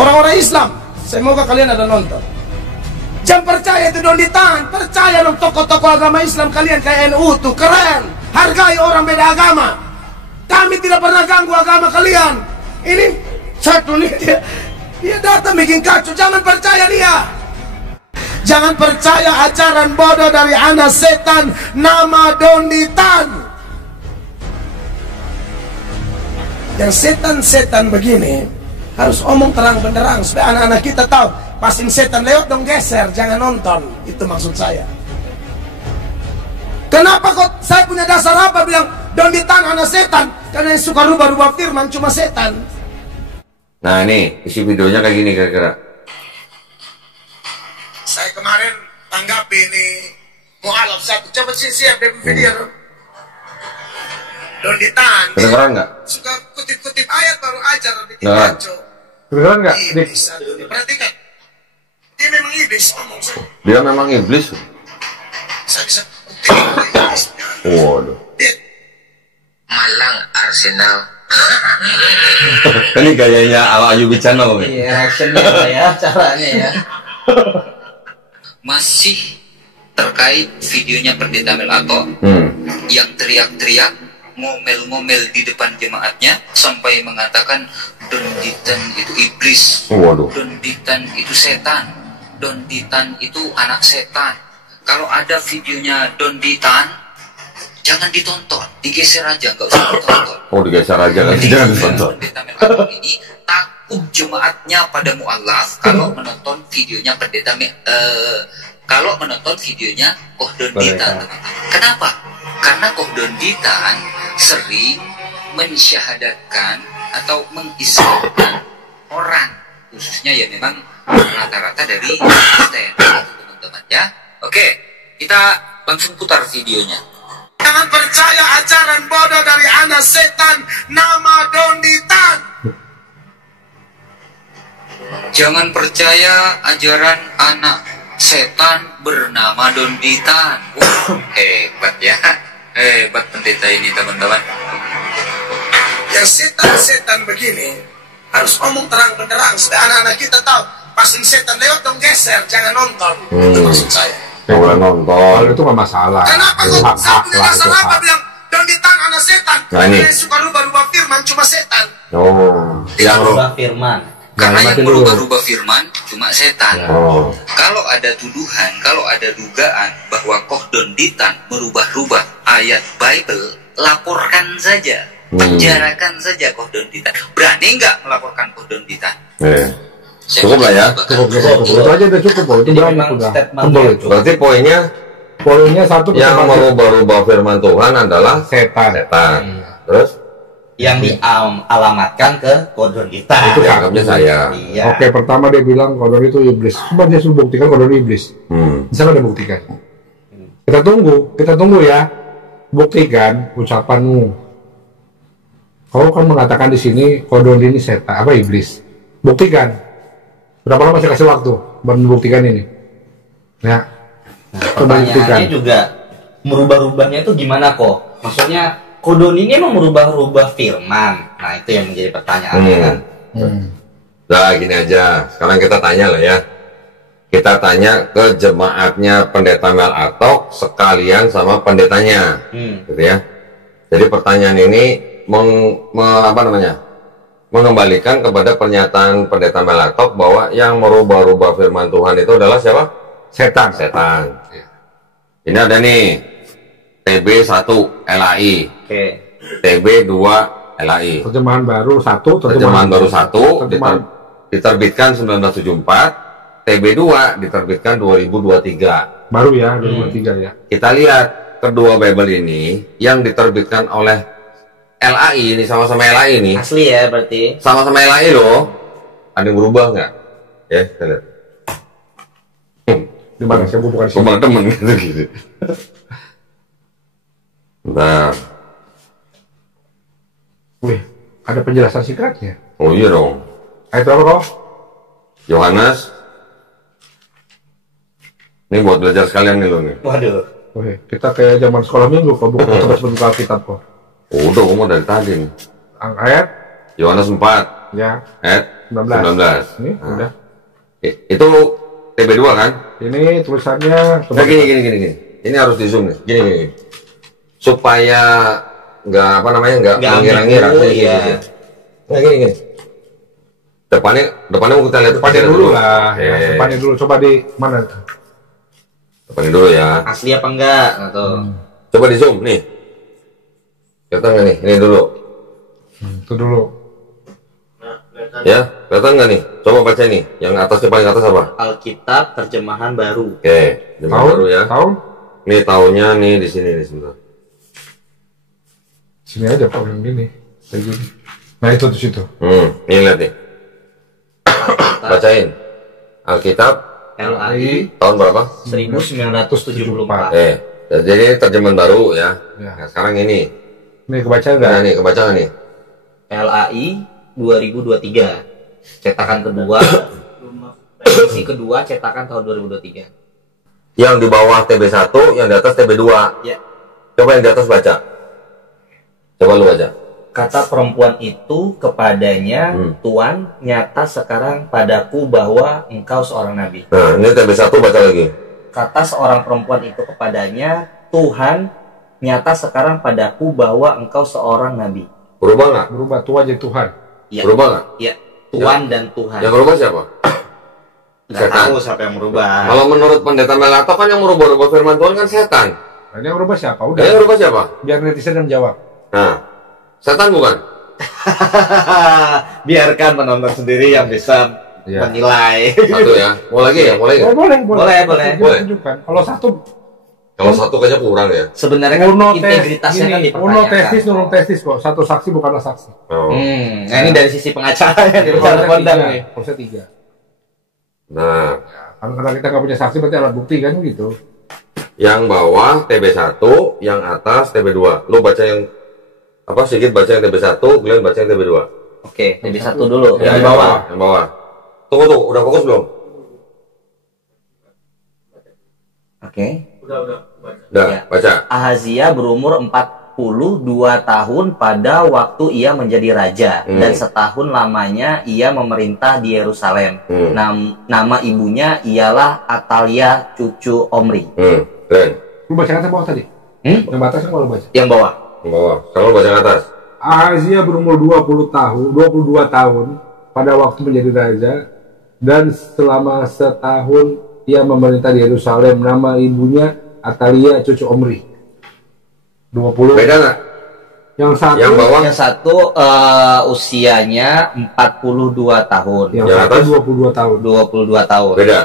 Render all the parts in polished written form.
Orang-orang Islam, semoga kalian ada nonton. Jangan percaya itu don ditahan. Percaya dong tokoh-tokoh agama Islam kalian kayak NU tuh keren. Hargai orang beda agama. Kami tidak pernah ganggu agama kalian. Ini satu nih dia datang bikin kacau. Jangan percaya dia. Jangan percaya ajaran bodoh dari anak setan nama Donditan. Yang setan-setan begini harus omong terang benderang supaya anak-anak kita tahu. Pasin setan lewat dong geser, jangan nonton. Itu maksud saya. Kenapa kok saya punya dasar apa bilang Donditan anak setan? Karena yang suka rubah-rubah firman cuma setan. Nah ini isi videonya kayak gini kira-kira. Saya kemarin tanggapi ini mualaf satu. Coba siap deh video. Donditan. Kedengeran nggak? Suka kutip-kutip ayat baru ajar bikin Kedengeran? kacau. Kedengeran nggak? Iblis. Perhatikan. Dia memang iblis ngomong saya. Dia memang iblis. Saya bisa buktikan iblisnya. Waduh. Dia Malang Arsenal. Ini gayanya ala Ayubi Channel nih. Iya, reactionnya ya, caranya ya. Masih terkait videonya Pendeta Melato yang teriak-teriak, ngomel-ngomel di depan jemaatnya sampai mengatakan Donditan itu iblis. Waduh. Donditan itu setan. Donditan itu anak setan. Kalau ada videonya Donditan, jangan ditonton, digeser aja, nggak usah ditonton. Oh digeser aja kan, jangan ditonton. Pendeta Melato ini takut jemaatnya pada mualaf kalau menonton videonya kalau menonton videonya Koh Donditan. Kenapa? Karena Koh Donditan sering mensyahadatkan atau mengislamkan orang, khususnya ya memang rata-rata dari Kristen, teman-teman ya. Oke, kita langsung putar videonya. jangan percaya ajaran bodoh dari anak setan nama Donditan. Jangan percaya ajaran anak setan bernama Donditan. Hebat ya. Hebat pendeta ini teman-teman. Yang setan-setan begini harus omong terang benderang supaya anak-anak kita tahu. Pasin setan lewat dong geser, jangan nonton. Itu maksud saya. Boleh nonton. Kalau itu nggak masalah. Kenapa Itu kok saya hak-hak punya lah, dasar itu apa hak. bilang Donditan anak setan? Nah, Karena ini. yang suka rubah-rubah firman cuma setan. Oh. Yang Rubah firman. Karena Nah, yang mati dulu. merubah-rubah firman cuma setan. Oh. Kalau ada tuduhan, kalau ada dugaan bahwa Koh Donditan merubah-rubah ayat Bible, laporkan saja, penjarakan saja Koh Donditan. Berani nggak melaporkan Koh Donditan? Cukup lah ya. Cukup. Itu aja udah cukup kok. Itu Jadi banyak memang udah. statement Tebel yang itu. Berarti poinnya Poinnya satu yang kesempatan merubah-rubah firman Tuhan adalah setan. setan. Terus Yang dialamatkan ke Koh Donditan. Itu dianggapnya saya. Iya. Oke, pertama dia bilang kodon itu iblis. Coba dia suruh buktikan kodon iblis. Bisa nggak dia buktikan? Kita tunggu ya. Buktikan ucapanmu. Kau kan mengatakan di sini kodon ini setan, apa iblis? Buktikan. Berapa lama saya kasih waktu buat membuktikan ini? Ya. Nah, Coba buktikan. pertanyaannya juga merubah-rubahnya itu gimana kok? Maksudnya kodon ini emang merubah-rubah firman. Nah itu yang menjadi pertanyaannya kan. Nah gini aja, sekarang kita tanya lah ya. Kita tanya ke jemaatnya Pendeta Mel Atok sekalian sama pendetanya, gitu ya. Jadi pertanyaan ini mengembalikan kepada pernyataan Pendeta Mel Atok bahwa yang merubah-rubah firman Tuhan itu adalah siapa? Setan. Setan. Ini ada nih TB1 LAI, Oke. TB2 LAI. Terjemahan baru satu. Terjemahan baru 1 terjemahan diterbitkan 1974, TB2 diterbitkan 2023. baru ya 2023 ya. Kita lihat kedua Bible ini yang diterbitkan oleh LAI ini, sama-sama LAI ini, Asli ya berarti. sama-sama LAI loh. Ada yang berubah nggak? Ya, kita lihat. Di mana saya bukan sini. Kemana temen gitu. Bentar. Wih, ada penjelasan singkatnya. Oh iya dong. Ayat berapa kok? Yohanes. Ini buat belajar sekalian nih lo nih. Waduh. Wih, kita kayak zaman sekolah minggu kok buku buka Alkitab kok. Udah, gua mau dari tadi nih. Ayat Yohanes 4 ya. ayat 19. Ini udah. Itu TB2 kan? Ini tulisannya Nah, gini. Ini harus di zoom nih. Gini. Supaya nggak apa namanya nggak mengira-ngira. Iya. Nah, gini. Depannya mau kita lihat depannya dulu lah. Ya, depannya dulu. Coba di mana? Depannya dulu ya. Asli apa enggak? Atau Coba di zoom nih. Kelihatan nggak nih? Ini dulu. Itu dulu. Ya, kelihatan nggak nih? Coba baca nih. Yang atasnya paling atas apa? Alkitab terjemahan baru. Oke, terjemahan baru ya. Tahun? Nih tahunnya nih di sini nih sebentar. Sini aja Pak, yang gini. Kayak gini. Nah, itu di situ. Nih lihat nih. Bacain. Alkitab LAI tahun berapa? 1974. Jadi ini terjemahan baru ya. Ya. Nah, sekarang ini. Ini kebaca nggak? Nah, nih kebaca nggak nih? LAI 2023. Cetakan kedua. Edisi kedua cetakan tahun 2023. Yang di bawah TB1, yang di atas TB2. Ya. Coba yang di atas baca. Coba lu baca. Kata perempuan itu kepadanya, Tuan, nyata sekarang padaku bahwa engkau seorang nabi. Nah, ini TB1 baca lagi. Kata seorang perempuan itu kepadanya, Tuhan, nyata sekarang padaku bahwa engkau seorang nabi. Berubah nggak? Berubah tua jadi Tuhan. Ya. Berubah nggak? Ya, Tuan dan Tuhan. Yang berubah siapa? Nggak Setan. tahu siapa yang merubah. Kalau menurut pendeta Melato kan yang merubah-rubah firman Tuhan kan setan. Nah, ini yang berubah siapa? Udah. Yang berubah siapa? Biar netizen yang jawab. Nah, setan bukan? Biarkan penonton sendiri yang bisa Ya. menilai. Satu ya. Mau lagi ya? Boleh Oh, nggak? Boleh. Boleh. Tunjukkan. Kalau satu Kalau satu kayaknya kurang ya. Sebenarnya kan Uno integritasnya kan Uno testis, dipertanyakan. nurun testis kok. Satu saksi bukanlah saksi. Oh. Nah ini dari sisi pengacara yang bicara kondang nih. Harusnya 3. Nah, Karena kita nggak punya saksi berarti alat bukti kan gitu. yang bawah TB1, yang atas TB2. Lu baca yang apa? Sedikit baca yang TB1, Glenn baca yang TB2. Oke, jadi satu dulu Ya, yang di bawah. Yang bawah. Tunggu, udah fokus belum? Oke. Udah, Ya. baca. Ahazia berumur 42 tahun pada waktu ia menjadi raja dan setahun lamanya ia memerintah di Yerusalem. Nama ibunya ialah Atalia cucu Omri. Glenn, Lu baca kata bawah tadi? Yang batas kan kalau baca. Yang bawah. yang bawah. Sekarang lu baca yang atas. Ahazia berumur 22 tahun pada waktu menjadi raja dan selama setahun ia memerintah di Yerusalem. Nama ibunya Atalia cucu Omri. 20. Beda nggak? Yang satu Yang bawah, Yang satu usianya 42 tahun. yang yang satu atas? 22 tahun. 22 tahun. beda.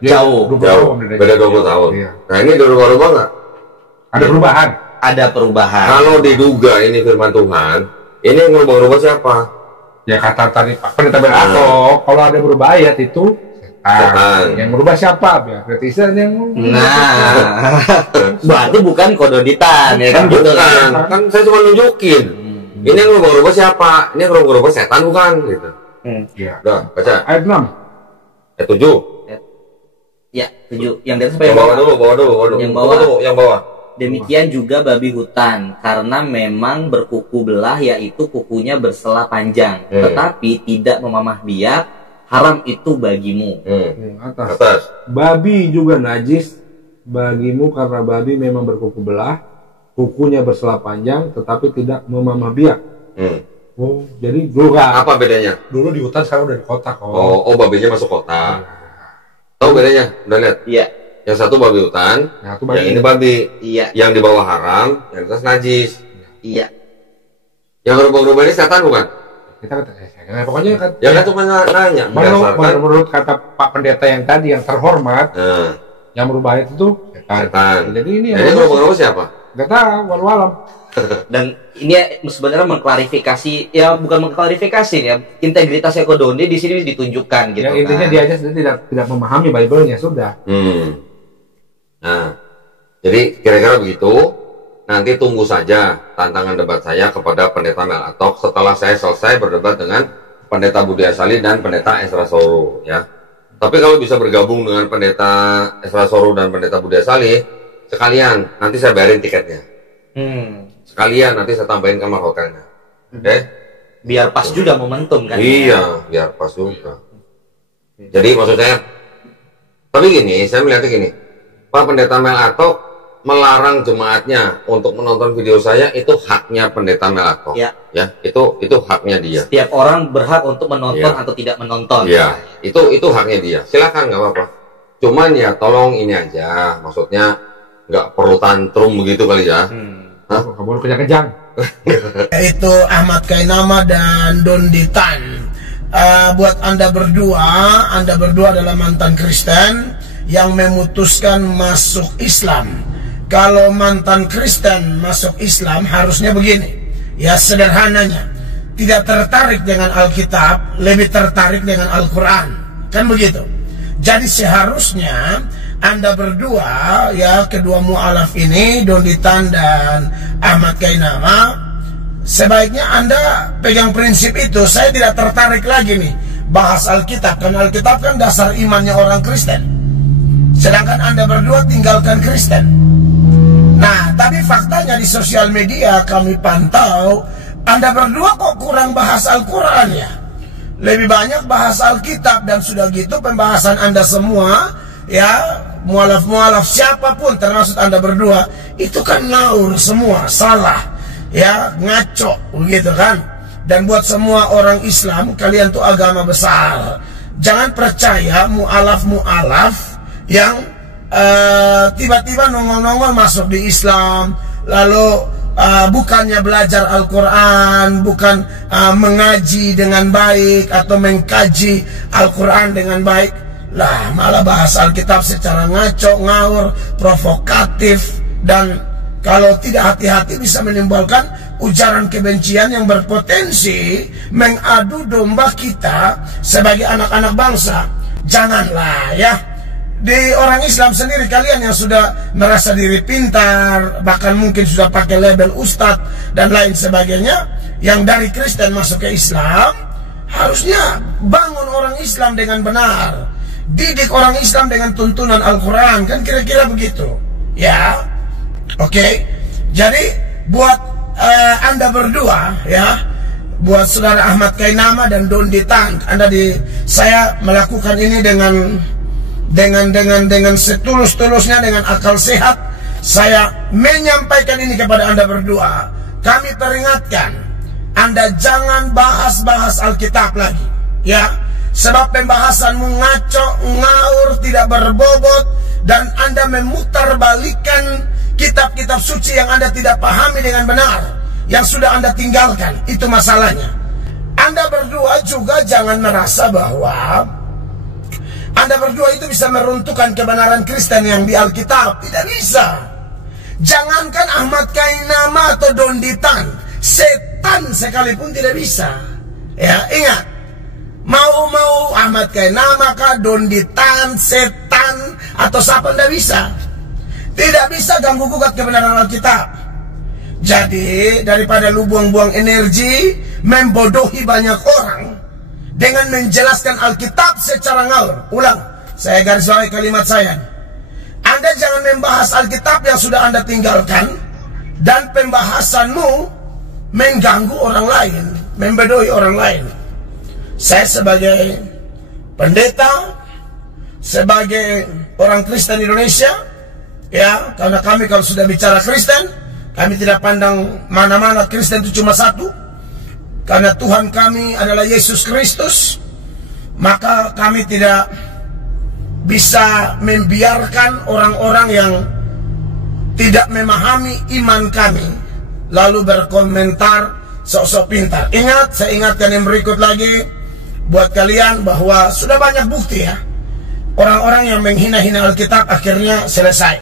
Jauh. 20 Jauh. tahun Beda 20 tahun. Iya. Nah, ini berubah-ubah nggak? Ada perubahan. Ada perubahan. Kalau diduga ini firman Tuhan, ini yang berubah-ubah siapa? Ya kata tadi Pak Pendeta Berato, kalau ada berubah ayat itu Setan. yang berubah siapa? Biar netizen yang Nah, berarti bukan kododitan ya kan gitu Bukan, kan? kan saya cuma nunjukin. Ini yang berubah-ubah siapa? Ini yang berubah setan bukan? Gitu. ya. Udah, baca. Ayat 6. 7. Ya, 7. Yang di atas apa Yang yang bawah bawah? dulu, bawah dulu. Yang bawah. Tunggu, tunggu, yang bawah. Demikian juga babi hutan, karena memang berkuku belah, yaitu kukunya bersela panjang, tetapi tidak memamah biak, haram itu bagimu. Atas. Atas. Babi juga najis bagimu karena babi memang berkuku belah, kukunya bersela panjang tetapi tidak memamah biak. Oh, jadi dulu nggak. Apa bedanya? Dulu di hutan, sekarang udah di kota kok. Oh, babinya masuk kota. Tahu bedanya? Udah lihat? Iya, Yang satu babi hutan, Yang satu yang babi. ini babi. iya, Yang di bawah haram, yang di atas najis. iya. Yang berubah-ubah ini setan bukan? Kita kata, pokoknya kan. Ya kan cuma nanya berdasarkan Menurut kata Pak Pendeta yang tadi yang terhormat, yang merubah ayat itu setan. Jadi ini Jadi yang berubah-ubah siapa? nggak tahu, walau alam. Dan ini sebenarnya mengklarifikasi, ya bukan mengklarifikasi ya, integritas Ekodonde di sini ditunjukkan gitu. Yang intinya kan. dia aja tidak memahami Bible-nya sudah. Nah, jadi kira-kira begitu. Nanti tunggu saja tantangan debat saya kepada Pendeta Mel Atok setelah saya selesai berdebat dengan Pendeta Budi Asali dan Pendeta Ezra Soru, ya. Tapi kalau bisa bergabung dengan Pendeta Ezra Soru dan Pendeta Budi Asali, sekalian nanti saya bayarin tiketnya. Sekalian nanti saya tambahin kamar hotelnya. Oke? Biar pas juga momentum kan. Iya, biar pas juga. Jadi maksud saya, tapi gini, saya melihatnya gini, Pak Pendeta Mel Atok melarang jemaatnya untuk menonton video saya, itu haknya Pendeta Mel Atok. Ya. Ya, itu haknya dia. Setiap orang berhak untuk menonton atau tidak menonton. Ya, itu haknya dia. Silakan, nggak apa-apa. Cuman ya tolong ini aja, maksudnya nggak perlu tantrum begitu kali ya. Kamu kejang-kejang. Yaitu Ahmad Kainama dan Donditan. Buat Anda berdua adalah mantan Kristen yang memutuskan masuk Islam. Kalau mantan Kristen masuk Islam harusnya begini. Ya sederhananya, tidak tertarik dengan Alkitab, lebih tertarik dengan Al-Quran. Kan begitu. Jadi seharusnya Anda berdua, ya kedua mu'alaf ini, Donditan dan Ahmad Kainama, sebaiknya Anda pegang prinsip itu. Saya tidak tertarik lagi nih bahas Alkitab, karena Alkitab kan dasar imannya orang Kristen. Sedangkan Anda berdua tinggalkan Kristen. Nah, tapi faktanya di sosial media kami pantau, Anda berdua kok kurang bahas Al-Quran ya. Lebih banyak bahas Alkitab, dan sudah gitu pembahasan Anda semua, ya mualaf-mualaf siapapun termasuk Anda berdua, itu kan ngaur semua, salah, ya ngaco begitu kan. Dan buat semua orang Islam, kalian tuh agama besar. Jangan percaya mualaf-mualaf yang tiba-tiba nongol-nongol masuk di Islam, lalu bukannya belajar Al-Quran, bukan mengaji dengan baik atau mengkaji Al-Quran dengan baik, lah malah bahas Alkitab secara ngaco, ngawur, provokatif, dan kalau tidak hati-hati bisa menimbulkan ujaran kebencian yang berpotensi mengadu domba kita sebagai anak-anak bangsa. Janganlah ya. Di orang Islam sendiri, kalian yang sudah merasa diri pintar, bahkan mungkin sudah pakai label ustadz dan lain sebagainya, yang dari Kristen masuk ke Islam, harusnya bangun orang Islam dengan benar, didik orang Islam dengan tuntunan Al-Quran, kan kira-kira begitu ya. Oke. Jadi buat Anda berdua ya, buat saudara Ahmad Kainama dan Donditan, saya melakukan ini dengan setulus-tulusnya, dengan akal sehat. Saya menyampaikan ini kepada Anda berdua. Kami peringatkan Anda jangan bahas-bahas Alkitab lagi ya, sebab pembahasanmu ngaco, ngaur, tidak berbobot, dan Anda memutarbalikkan kitab-kitab suci yang Anda tidak pahami dengan benar, yang sudah Anda tinggalkan. Itu masalahnya. Anda berdua juga jangan merasa bahwa Anda berdua itu bisa meruntuhkan kebenaran Kristen yang di Alkitab. Tidak bisa. Jangankan Ahmad Kainama atau Donditan, setan sekalipun tidak bisa. Ya, ingat. Mau Ahmad Kainama kah, Donditan, setan, atau siapa, tidak bisa. Tidak bisa ganggu gugat kebenaran Alkitab. Jadi, daripada lu buang-buang energi membodohi banyak orang dengan menjelaskan Alkitab secara ngawur. Ulang, saya garis bawahi kalimat saya. Anda jangan membahas Alkitab yang sudah Anda tinggalkan, dan pembahasanmu mengganggu orang lain, membodohi orang lain. Saya sebagai pendeta, sebagai orang Kristen Indonesia, ya, karena kami kalau sudah bicara Kristen, kami tidak pandang mana-mana, Kristen itu cuma satu. Karena Tuhan kami adalah Yesus Kristus, maka kami tidak bisa membiarkan orang-orang yang tidak memahami iman kami lalu berkomentar sok-sok pintar. Ingat, saya ingatkan yang berikut lagi buat kalian bahwa sudah banyak bukti ya, orang-orang yang menghina-hina Alkitab akhirnya selesai.